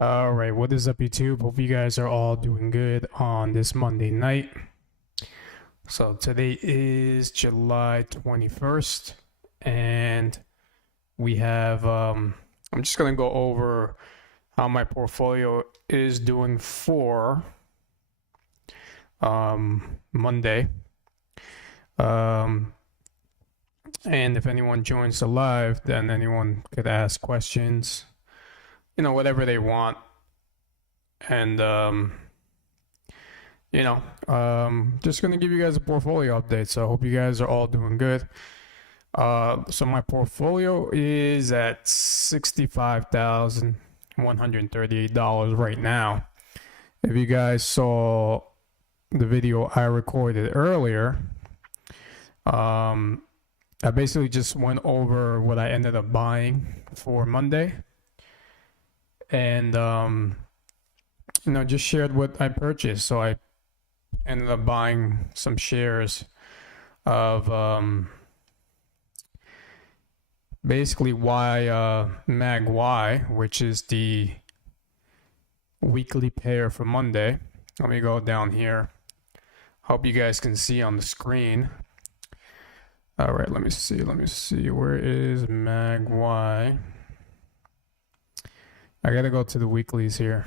All right, what is up, YouTube? Hope you guys are all doing good on this Monday night. So today is July 21st, and we have I'm just gonna go over how my portfolio is doing for Monday. Um, and if anyone joins the live, then anyone could ask questions, whatever they want. And just gonna give you guys a portfolio update. So I hope you guys are all doing good. So my portfolio is at $65,138 right now. If you guys saw the video I recorded earlier, I basically just went over what I ended up buying for Monday, and just shared what I purchased. So I ended up buying some shares of basically MAGY, which is the weekly pair for Monday. Let me go down here. Hope you guys can see on the screen. All right, let me see. Where is MAGY? I gotta go to the weeklies here.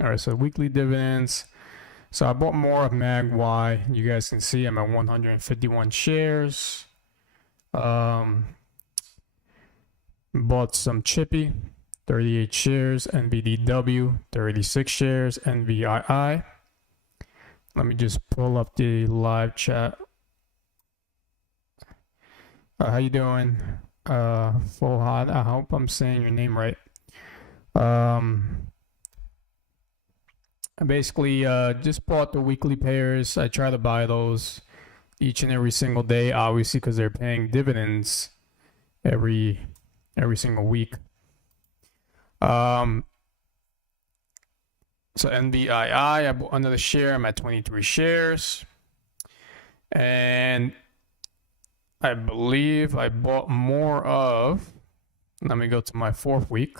All right, so weekly dividends. So I bought more of MAGY. You guys can see I'm at 151 shares. Bought some Chippy, 38 shares. NVDW, 36 shares. NVII. Let me just pull up the live chat. How you doing? Full Hot. I hope I'm saying your name right. I basically just bought the weekly pairs. I try to buy those each and every single day, obviously, because they're paying dividends every single week. So NBII, I bought another share. I'm at 23 shares, and I believe I bought more of. Let me go to my fourth week.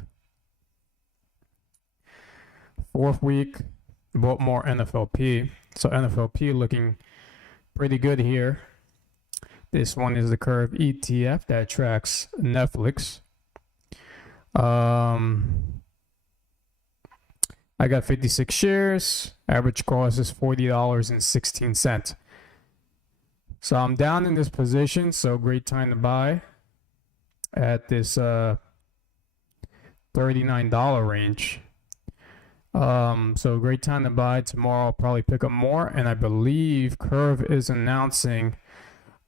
Bought more NFLP. So NFLP looking pretty good here. This one is the Curve ETF that tracks Netflix. I got 56 shares. Average cost is $40.16. So I'm down in this position. So great time to buy at this $39 range. So great time to buy. Tomorrow I'll probably pick up more, and I believe Curve is announcing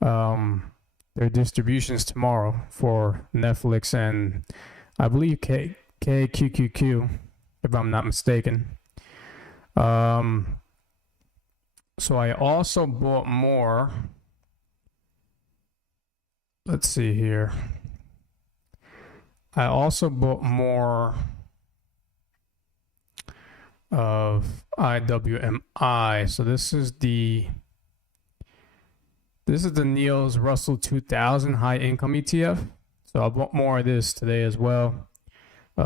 their distributions tomorrow for Netflix and I believe KQQQ, if I'm not mistaken. So I also bought more. Let's see here. I also bought more of IWMI. So this is the Niels Russell 2000 high income ETF. So I bought more of this today as well. It's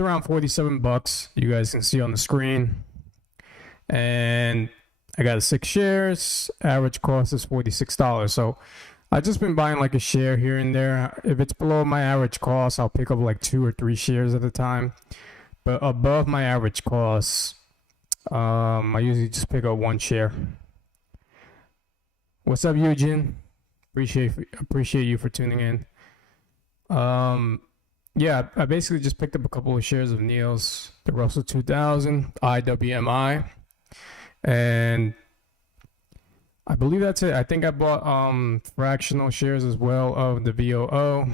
around $47. You guys can see on the screen. And I got 6 shares. Average cost is $46. So I've just been buying like a share here and there. If it's below my average cost, I'll pick up like 2 or 3 shares at a time. But above my average cost, I usually just pick up 1 share. What's up, Eugene? Appreciate you for tuning in. Yeah, I basically just picked up a couple of shares of Niels, the Russell 2000, IWMI, and I believe that's it. I think I bought fractional shares as well of the VOO.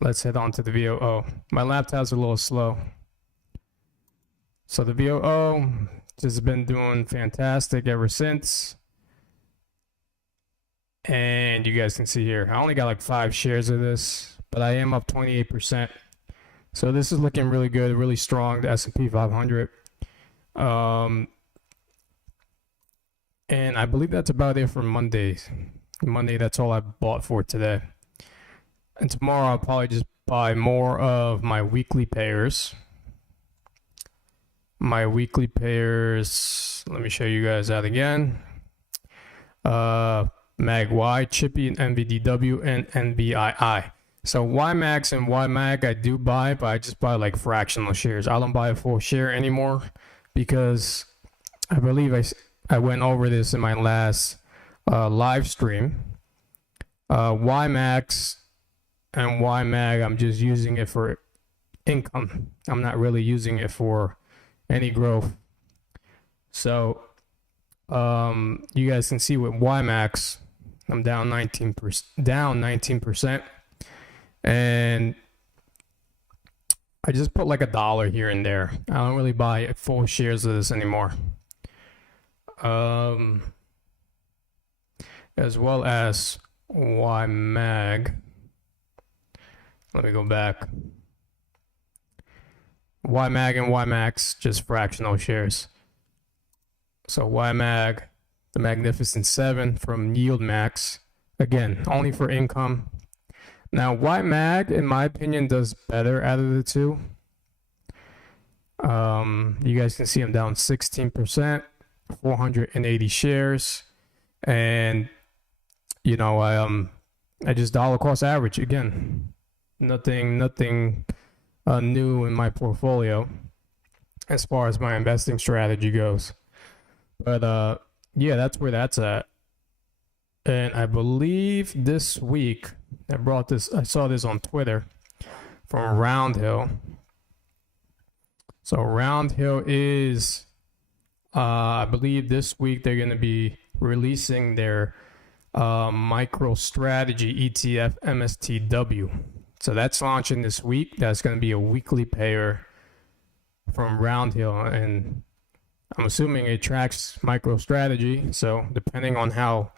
Let's head on to the VOO. My laptop's a little slow. So the VOO just been doing fantastic ever since. And you guys can see here, I only got like 5 shares of this, but I am up 28%. So this is looking really good, really strong, the S&P 500. And I believe that's about it for Monday. Monday, that's all I bought for today. And tomorrow I'll probably just buy more of my weekly pairs. My weekly pairs, let me show you guys that again. MAGY, Chippy, NVDW, and NBII. So YMAX and YMAG I do buy, but I just buy like fractional shares. I don't buy a full share anymore because I believe I went over this in my last live stream. YMAX and YMAG, I'm just using it for income. I'm not really using it for any growth. So you guys can see with YMAX, I'm down 19%, and I just put like $1 here and there. I don't really buy full shares of this anymore. As well as YMAG. Let me go back. YMAG and YMAX, just fractional shares. So YMAG, the Magnificent 7 from YieldMax, again, only for income. Now YMAG, in my opinion, does better out of the two. You guys can see I'm down 16%, 480 shares, and you know, I just dollar cost average again. Nothing new in my portfolio as far as my investing strategy goes. But yeah, that's where that's at. And I believe this week I saw this on Twitter from Roundhill. So Roundhill is I believe this week they're going to be releasing their MicroStrategy ETF MSTW. So that's launching this week. That's going to be a weekly payer from Roundhill, and I'm assuming it tracks MicroStrategy. So depending on how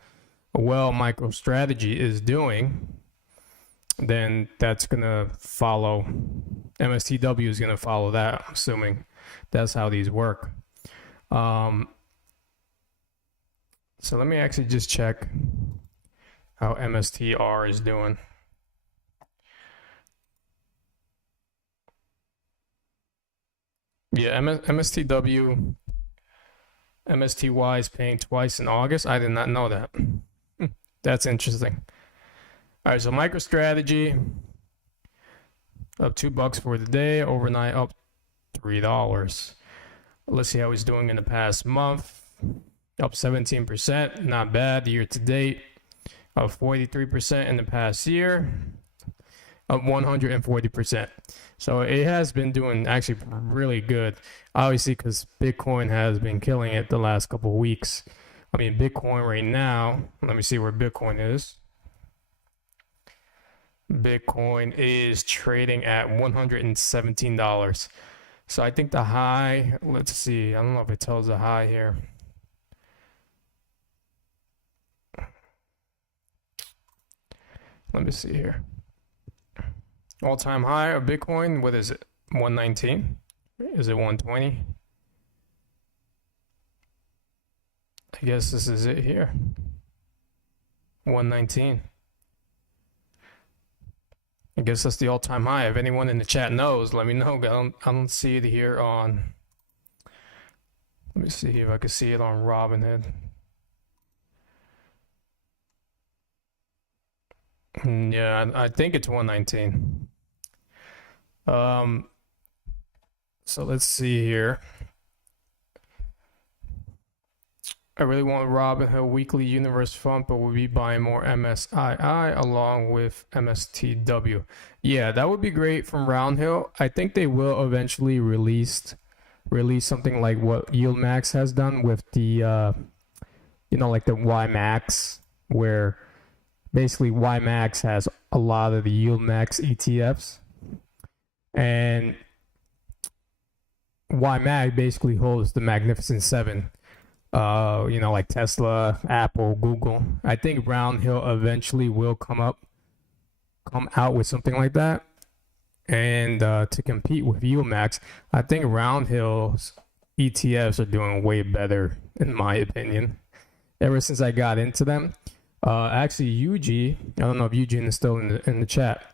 well MicroStrategy is doing, then that's going to follow. MSTW is going to follow that. I'm assuming that's how these work. So let me actually just check how MSTR is doing. Yeah, MSTW, MSTY is paying twice in August. I did not know that. That's interesting. All right, so MicroStrategy up $2 for the day, overnight up $3. Let's see how he's doing in the past month. Up 17%, not bad. Year to date, up 43% in the past year, up 140%. So it has been doing actually really good, obviously, because Bitcoin has been killing it the last couple of weeks. I mean, Bitcoin right now, let me see where Bitcoin is. Bitcoin is trading at $117. So I think the high, let's see, I don't know if it tells the high here. Let me see here. All-time high of Bitcoin, what is it? 119? Is it 120? I guess this is it here. 119. I guess that's the all-time high. If anyone in the chat knows, let me know. I don't see it here on. Let me see if I can see it on Robinhood. Yeah, I think it's 119. So let's see here. I really want Robinhood Weekly Universe Fund, but we'll be buying more MSII along with MSTW. Yeah, that would be great from Roundhill. I think they will eventually release something like what YieldMax has done with the, like the YMAX, where basically YMAX has a lot of the YieldMax ETFs, and YMAG basically holds the Magnificent 7. Like Tesla, Apple, Google. I think Roundhill eventually will come out with something like that. And to compete with YieldMax, I think Roundhill's ETFs are doing way better, in my opinion. Ever since I got into them, actually, UG, I don't know if Eugene is still in the chat,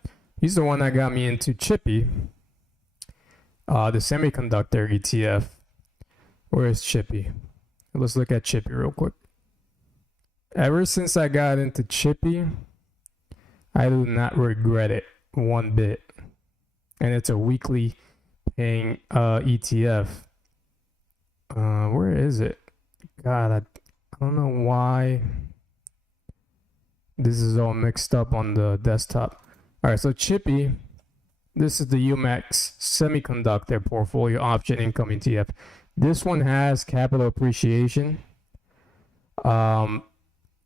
He's the one that got me into Chippy, the semiconductor ETF. Where is Chippy? Let's look at Chippy real quick. Ever since I got into Chippy, I do not regret it one bit. And it's a weekly paying ETF. Where is it? God, I don't know why this is all mixed up on the desktop. All right, so Chippy, this is the UMAX Semiconductor Portfolio Option Income ETF. This one has capital appreciation. And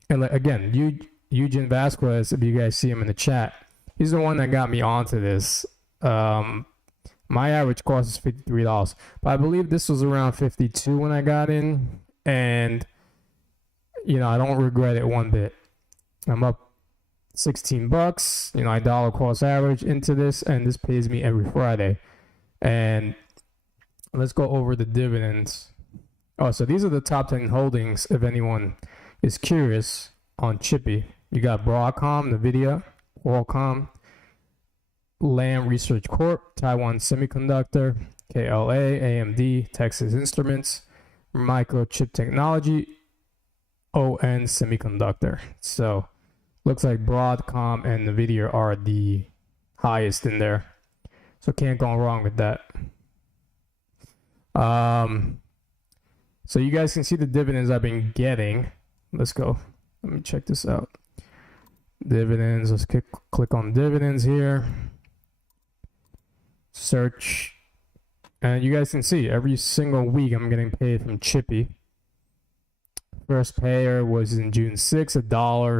again, Eugene Vasquez, if you guys see him in the chat, he's the one that got me onto this. My average cost is $53, but I believe this was around 52 when I got in, and I don't regret it one bit. I'm up $16, I dollar cost average into this, and this pays me every Friday. And let's go over the dividends. Oh, so these are the top 10 holdings if anyone is curious on Chippy. You got Broadcom, NVIDIA, Qualcomm, Lam Research Corp, Taiwan Semiconductor, KLA, AMD, Texas Instruments, Microchip Technology, ON Semiconductor. So looks like Broadcom and NVIDIA are the highest in there. So can't go wrong with that. So you guys can see the dividends I've been getting. Let's go. Let me check this out. Dividends. Let's click on dividends here. Search. And you guys can see every single week I'm getting paid from Chippy. First payer was in June 6, $1,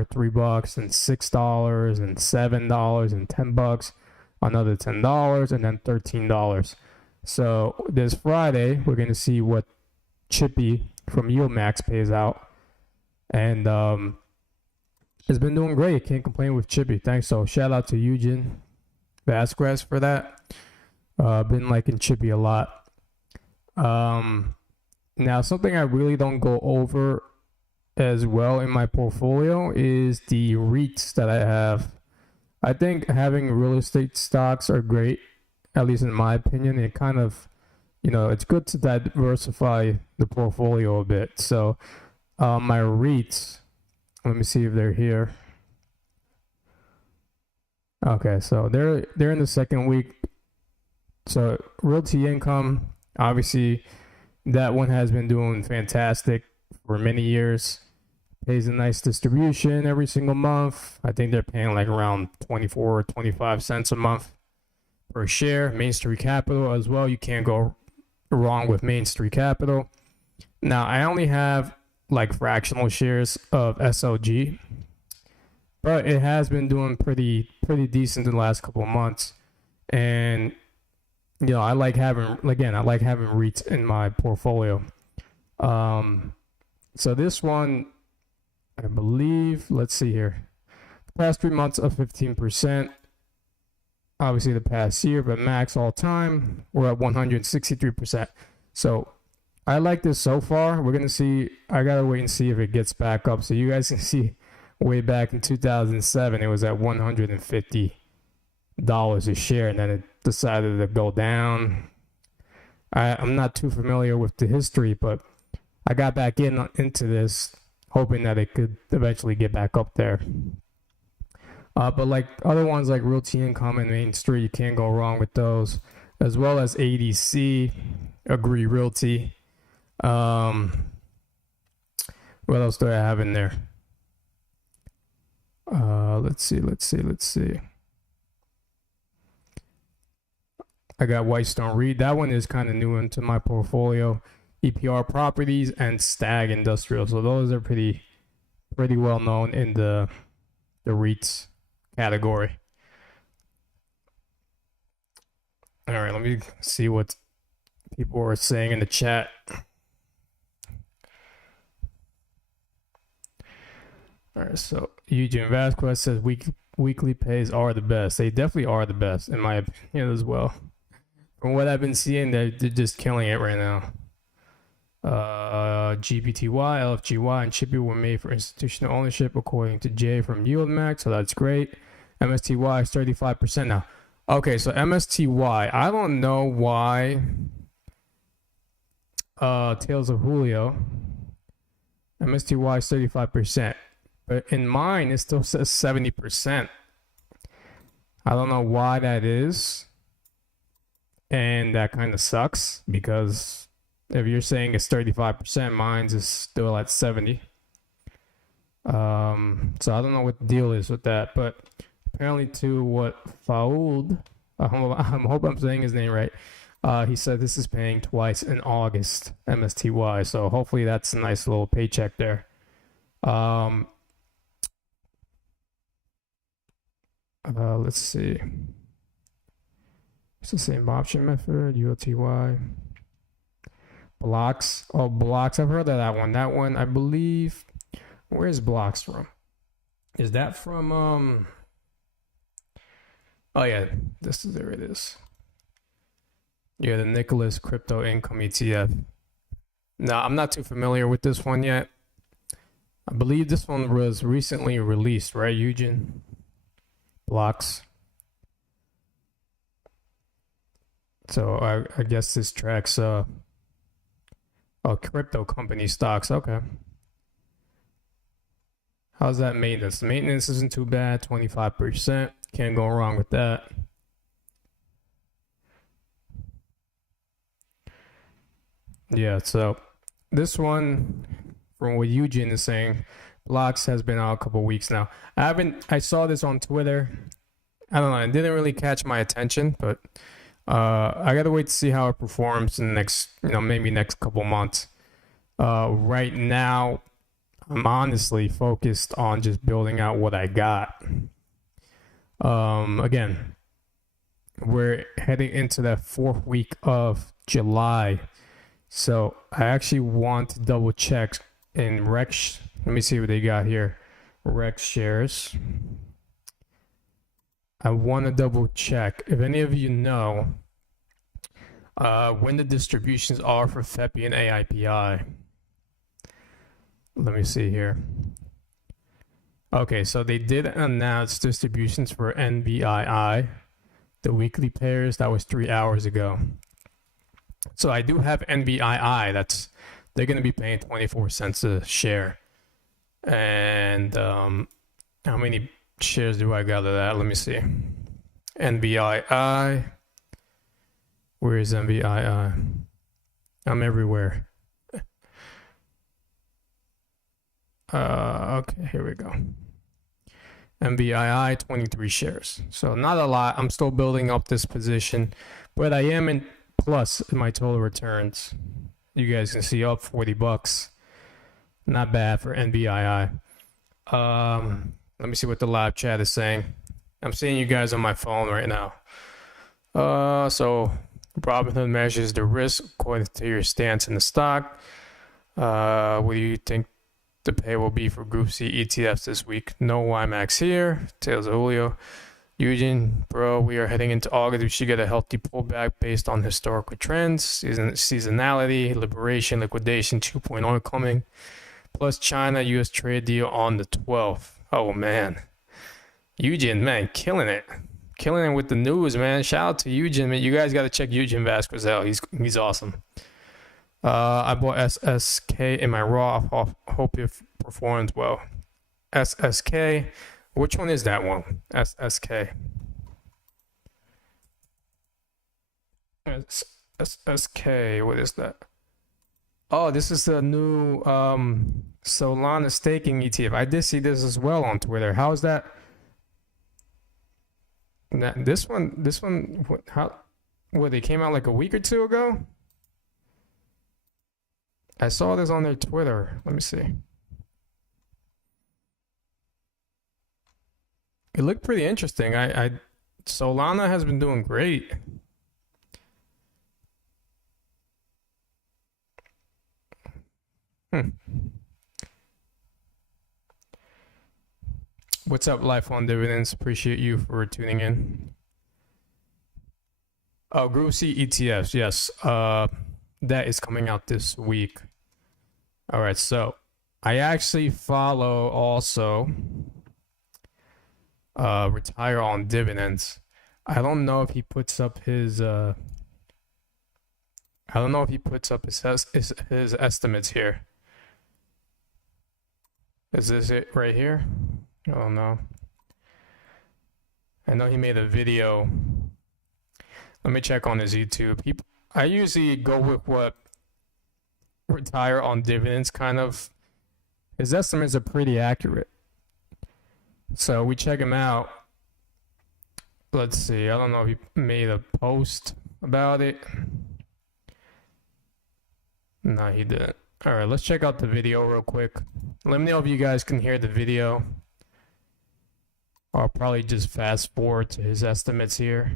$3, and $6, and $7, and $10, another $10, and then $13. So this Friday, we're going to see what Chippy from YieldMax pays out. And it's been doing great. Can't complain with Chippy. Thanks. So shout out to Eugene Vasquez for that. Been liking Chippy a lot. Now, something I really don't go over as well in my portfolio is the REITs that I have. I think having real estate stocks are great, at least in my opinion. It kind of, it's good to diversify the portfolio a bit. So my REITs, let me see if they're here. Okay, so they're in the second week. So Realty Income, obviously, that one has been doing fantastic for many years. Pays a nice distribution every single month. I think they're paying like around 24 or 25 cents a month per share. Main Street Capital as well. You can't go wrong with Main Street Capital. Now, I only have like fractional shares of SLG, but it has been doing pretty decent in the last couple of months. And I like having REITs in my portfolio. So this one, I believe, let's see here. The past 3 months of 15%. Obviously the past year, but max all time, we're at 163%. So I like this so far. We're going to see. I got to wait and see if it gets back up. So you guys can see way back in 2007, it was at $150 a share, and then it decided to go down. I'm not too familiar with the history, but I got back into this hoping that it could eventually get back up there. But like other ones like Realty Income and Main Street, you can't go wrong with those, as well as ADC, Agree Realty. What else do I have in there? Let's see. I got Whitestone REIT. That one is kind of new into my portfolio. EPR Properties and Stag Industrial. So those are pretty well known in the REITs category. All right, let me see what people are saying in the chat. All right, so Eugene Vasquez says weekly pays are the best. They definitely are the best, in my opinion, as well. From what I've been seeing, they're just killing it right now. GPTY, LFGY, and Chippy were made for institutional ownership, according to Jay from YieldMax, so that's great. MSTY is 35% now. Okay, so MSTY, I don't know why Tales of Julio, MSTY is 35%, but in mine it still says 70%. I don't know why that is, and that kind of sucks because if you're saying it's 35%, mine's is still at 70. So I don't know what the deal is with that, but apparently to what Faoud, I hope I'm saying his name right. He said this is paying twice in August, MSTY. So hopefully that's a nice little paycheck there. Let's see. It's the same option method, ULTY. Blocks. Oh, blocks. I've heard of that one. That one, I believe. Where's blocks from? Is that from oh yeah, there it is. Yeah, the Nicholas Crypto Income ETF. Now, I'm not too familiar with this one yet. I believe this one was recently released, right, Eugene? Blocks. So I guess this tracks crypto company stocks. Okay. How's that maintenance? Maintenance isn't too bad, 25%. Can't go wrong with that. Yeah, so this one, from what Eugene is saying, Blocks has been out a couple weeks now. I saw this on Twitter. I don't know, it didn't really catch my attention, but I gotta wait to see how it performs in the next, maybe next couple months. Right now, I'm honestly focused on just building out what I got. Again, we're heading into that 4th week of July. So I actually want to double check in Rex. Let me see what they got here. Rex shares. I want to double check. If any of you know when the distributions are for FEPI and AIPI. Let me see here. Okay, so they did announce distributions for NBII, the weekly pairs. That was 3 hours ago. So I do have NBII. They're going to be paying 24 cents a share. And how many shares do I got of that? Let me see. NBII. Where is NBII? I'm everywhere. Okay, here we go. NBII, 23 shares. So not a lot. I'm still building up this position, but I am in plus in my total returns. You guys can see up $40. Not bad for NBII. Let me see what the live chat is saying. I'm seeing you guys on my phone right now. So Robinhood measures the risk according to your stance in the stock. What do you think the pay will be for Group C ETFs this week? No YMAX here. Tales of Julio. Eugene, bro, we are heading into August. We should get a healthy pullback based on historical trends, seasonality, liberation, liquidation 2.0 coming, plus China-US trade deal on the 12th. Oh, man. Eugene, man, killing it. Killing it with the news, man. Shout out to Eugene, man. You guys got to check Eugene Vasquez out. He's awesome. I bought SSK in my Raw. Hope it performs well. SSK. Which one is that one? SSK. SSK. What is that? Oh, this is the new Solana staking ETF. I did see this as well on Twitter. How is that? This one. What? They came out like a week or two ago. I saw this on their Twitter. Let me see. It looked pretty interesting. Solana has been doing great. What's up, Life on Dividends? Appreciate you for tuning in. Oh, Group C ETFs. Yes. That is coming out this week. All right. So I actually follow also retire on dividends. I don't know if he puts up his I don't know if he puts up his estimates here. Is this it right here? I don't know. I know he made a video. Let me check on his YouTube. I usually go with what retire on dividends kind of. His estimates are pretty accurate. So we check him out. Let's see. I don't know if he made a post about it. No, he didn't. All right, let's check out the video real quick. Let me know if you guys can hear the video. I'll probably just fast forward to his estimates here.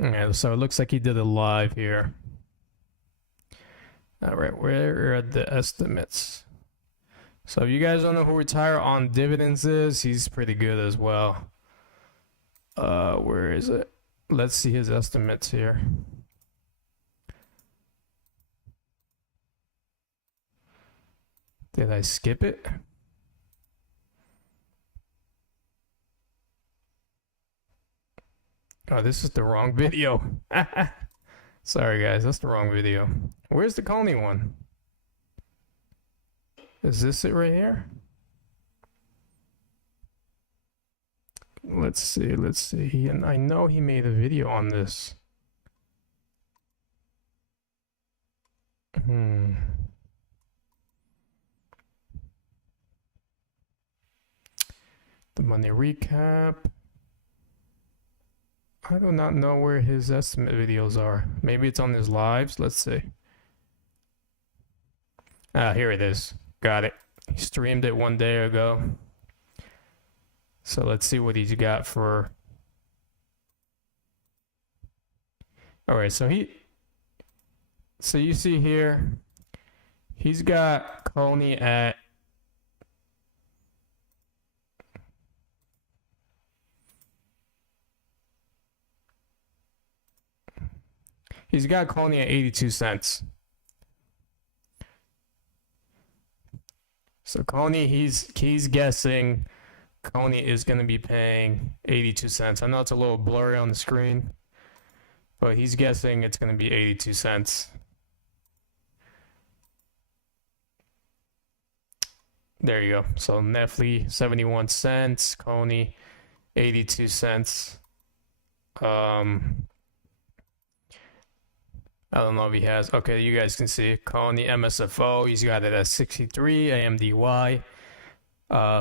Yeah, so it looks like he did a live here. All right, where are the estimates? So if you guys don't know who retire on dividends is, he's pretty good as well. Where is it? Let's see his estimates here. Did I skip it? Oh, this is the wrong video. Sorry guys, that's the wrong video. Where's the Coney one? Is this it right here? Let's see. And I know he made a video on this. The money recap. I do not know where his estimate videos are. Maybe it's on his lives. Let's see. Ah, here it is. Got it. He streamed it one day ago. So let's see what he's got for. All right, so you see here, he's got Coney at He's got Coney at 82 cents. So Coney, he's guessing Coney is going to be paying 82 cents. I know it's a little blurry on the screen, but he's guessing it's going to be 82 cents. There you go. So Nefli, 71 cents. Coney, 82 cents. I don't know if he has. Okay, you guys can see Coney MSFO. He's got it at 63. AMDY,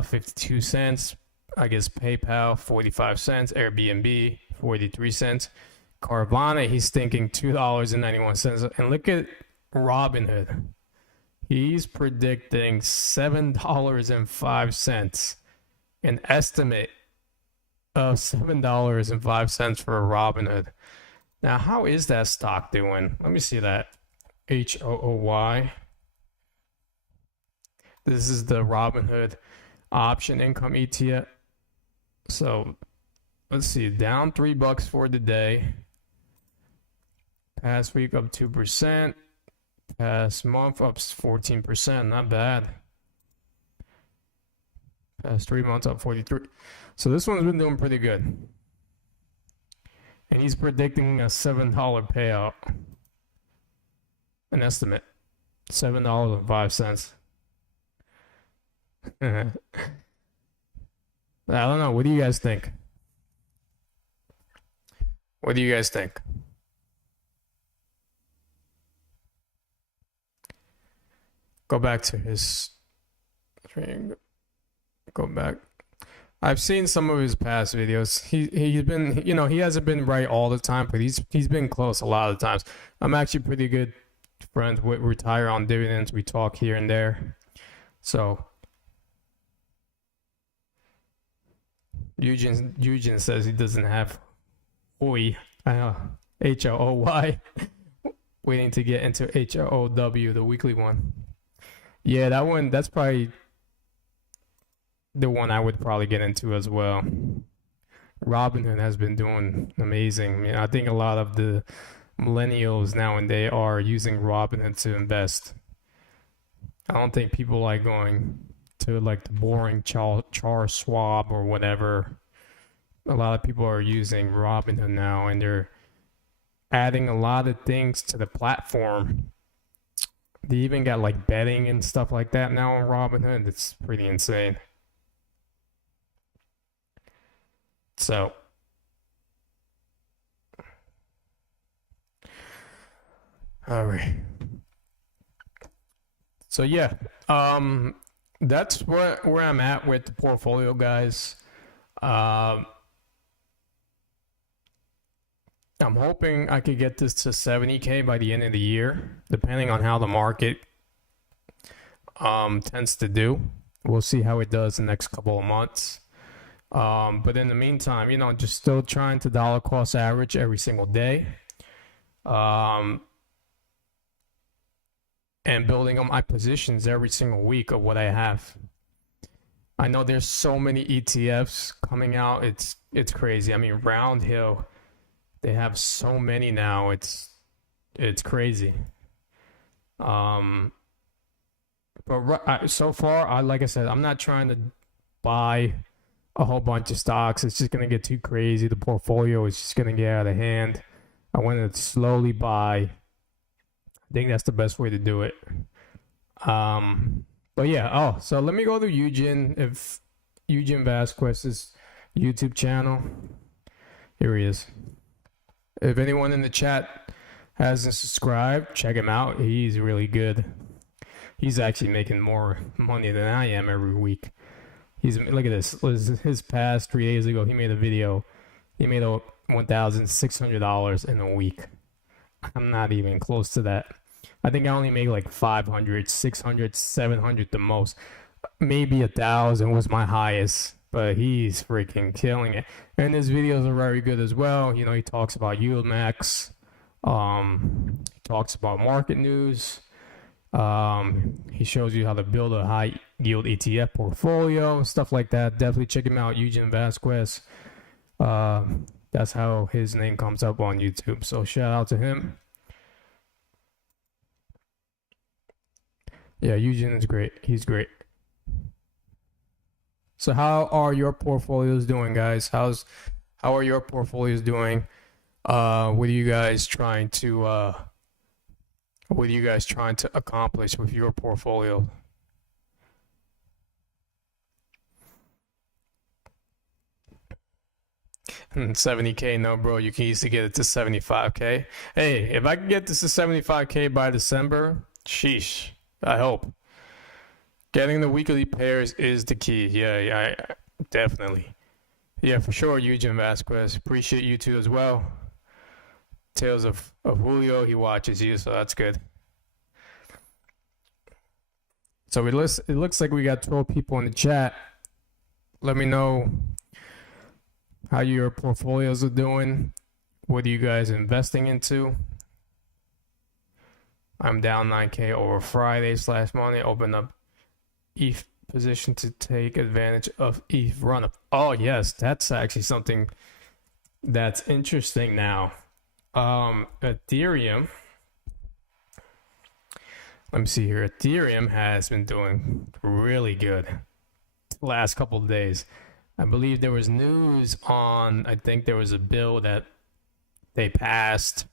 52 cents. I guess PayPal, 45 cents. Airbnb, 43 cents. Carvana, he's thinking $2.91. And look at Robinhood. He's predicting $7.05. An estimate of $7.05 for Robinhood. Now, how is that stock doing? Let me see that. HOOY. This is the Robinhood option income ETF. So let's see, down $3 for the day. Past week up 2%. Past month up 14%. Not bad. Past 3 months up 43. So this one's been doing pretty good. And he's predicting a $7 payout. An estimate. $7.05. I don't know. What do you guys think? What do you guys think? Go back to his. Go back. I've seen some of his past videos. He's been, he hasn't been right all the time, but he's been close a lot of times. I'm actually pretty good friends with Retire on Dividends. We talk here and there. So Eugene says he doesn't have HOOY, HOOY, waiting to get into HOOW, the weekly one. Yeah, that's probably the one I would probably get into as well. Robinhood has been doing amazing. I mean, I think a lot of the millennials nowadays are using Robinhood to invest. I don't think people like going to like the boring Char Schwab or whatever. A lot of people are using Robinhood now, and they're adding a lot of things to the platform. They even got like betting and stuff like that now on Robinhood. It's pretty insane. So, all right. So yeah, that's where I'm at with the portfolio, guys. Uh, I'm hoping I could get this to 70K by the end of the year, depending on how the market tends to do. We'll see how it does the next couple of months. But in the meantime, just still trying to dollar cost average every single day. And building on my positions every single week of what I have. I know there's so many ETFs coming out. It's crazy. I mean, Roundhill, they have so many now. It's crazy. But so far, like I said, I'm not trying to buy a whole bunch of stocks. It's just gonna get too crazy. The portfolio is just gonna get out of hand. I want to slowly buy. I think that's the best way to do it. But yeah. Oh, so let me go to Eugen Vasquez's YouTube channel. Here he is. If anyone in the chat hasn't subscribed, check him out. He's really good. He's actually making more money than I am every week. Look at this. His past 3 days ago, he made a video. He made $1,600 in a week. I'm not even close to that. I think I only made like 500, 600, 700 the most. Maybe 1,000 was my highest, but he's freaking killing it. And his videos are very good as well. He talks about yield max. He talks about market news. He shows you how to build a high yield ETF portfolio, stuff like that. Definitely check him out, Eugen Vasquez. That's how his name comes up on YouTube. So shout out to him. Yeah, Eugen is great. He's great. So how are your portfolios doing, guys? How are your portfolios doing? What are you guys trying to accomplish with your portfolio? $70K, no, bro. You can easily get it to $75K. Hey, if I can get this to $75K by December, sheesh. I hope. Getting the weekly pairs is the key. Yeah, definitely. Yeah, for sure, Eugen Vasquez. Appreciate you too as well. Tales of Julio, he watches you, so that's good. So it looks like we got 12 people in the chat. Let me know how your portfolios are doing. What are you guys investing into? I'm down 9K over Friday/Monday. Open up ETH position to take advantage of ETH run up. Oh yes, that's actually something that's interesting now. Ethereum. Let me see here. Ethereum has been doing really good the last couple of days. I believe there was news on, I think there was a bill that they passed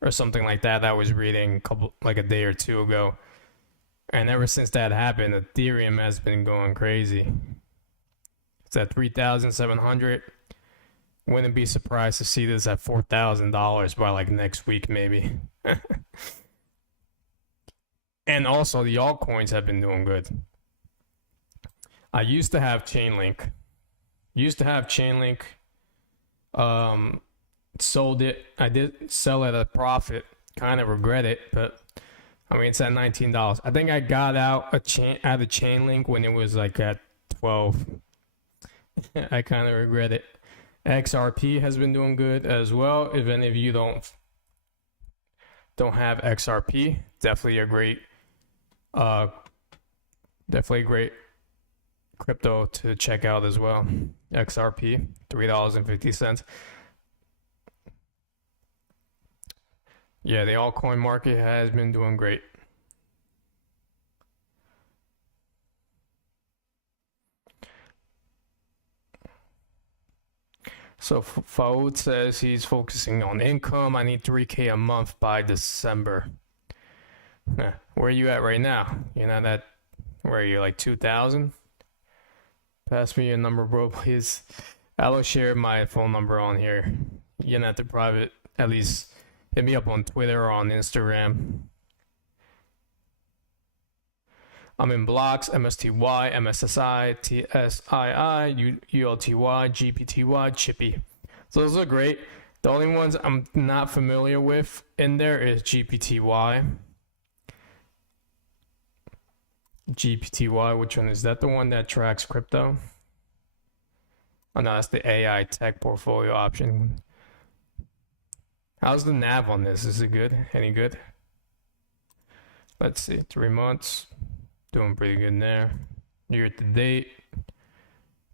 or something like that. I was reading a day or two ago. And ever since that happened, Ethereum has been going crazy. It's at 3,700. Wouldn't be surprised to see this at $4,000 by like next week, maybe. And also the altcoins have been doing good. I used to have Chainlink. Sold it. I did sell at a profit. Kind of regret it, but I mean it's at $19. I think I got out of Chainlink when it was like at 12. I kind of regret it. XRP has been doing good as well. If any of you don't have XRP, definitely a great crypto to check out as well. XRP, $3.50. Yeah, the altcoin market has been doing great. So Faoud says he's focusing on income. I need 3K a month by December. Where are you at right now? You're not at where you're like 2,000? Pass me your number, bro, please. I will share my phone number on here. You're not the private. At least hit me up on Twitter or on Instagram. I'm in blocks, MSTY, MSSI, TSII, ULTY, GPTY, Chippy. So those are great. The only ones I'm not familiar with in there is GPTY. GPTY, which one is that? The one that tracks crypto? Oh no, that's the AI tech portfolio option. How's the NAV on this? Is it good? Any good? Let's see, 3 months. Doing pretty good there. Year to date,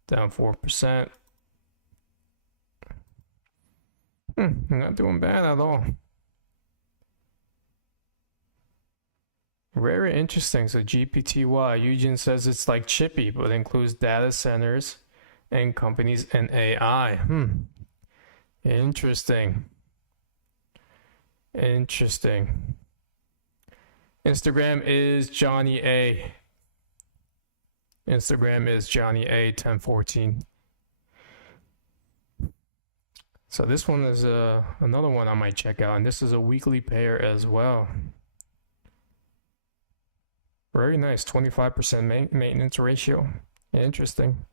down 4%. Not doing bad at all. Very interesting. So GPTY, Eugene says it's like Chippy, but includes data centers and companies and AI. Interesting. Interesting. Instagram is Johnny A. Instagram is Johnny A 1014. So this one is another one I might check out, and this is a weekly pair as well. Very nice, 25% maintenance ratio. Interesting.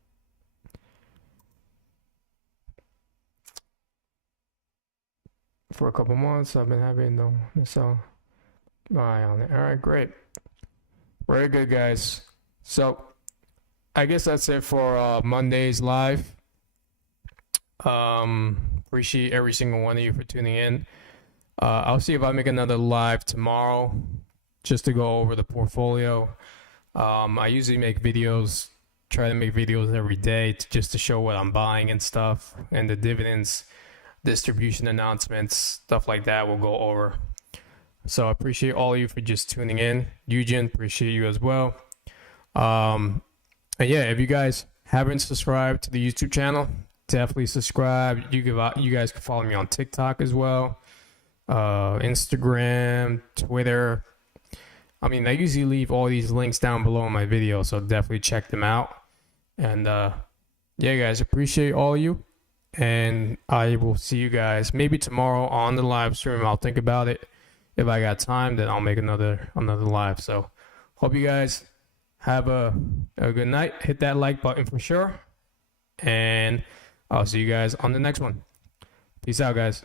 For a couple months, I've been having this eye on it. All right, great. Very good, guys. So I guess that's it for Monday's live. Appreciate every single one of you for tuning in. I'll see if I make another live tomorrow just to go over the portfolio. I usually make videos, try to make videos every day just to show what I'm buying and stuff, and the dividends, distribution announcements, stuff like that we'll go over. So I appreciate all of you for just tuning in. Eugene, appreciate you as well. And yeah, if you guys haven't subscribed to the YouTube channel, definitely subscribe. You guys can follow me on TikTok as well, Instagram, Twitter. I mean, I usually leave all these links down below in my video, so definitely check them out. And yeah, guys, appreciate all of you. And I will see you guys maybe tomorrow on the live stream. I'll think about it. If I got time, then I'll make another live. So hope you guys have a good night. Hit that like button for sure. And I'll see you guys on the next one. Peace out, guys.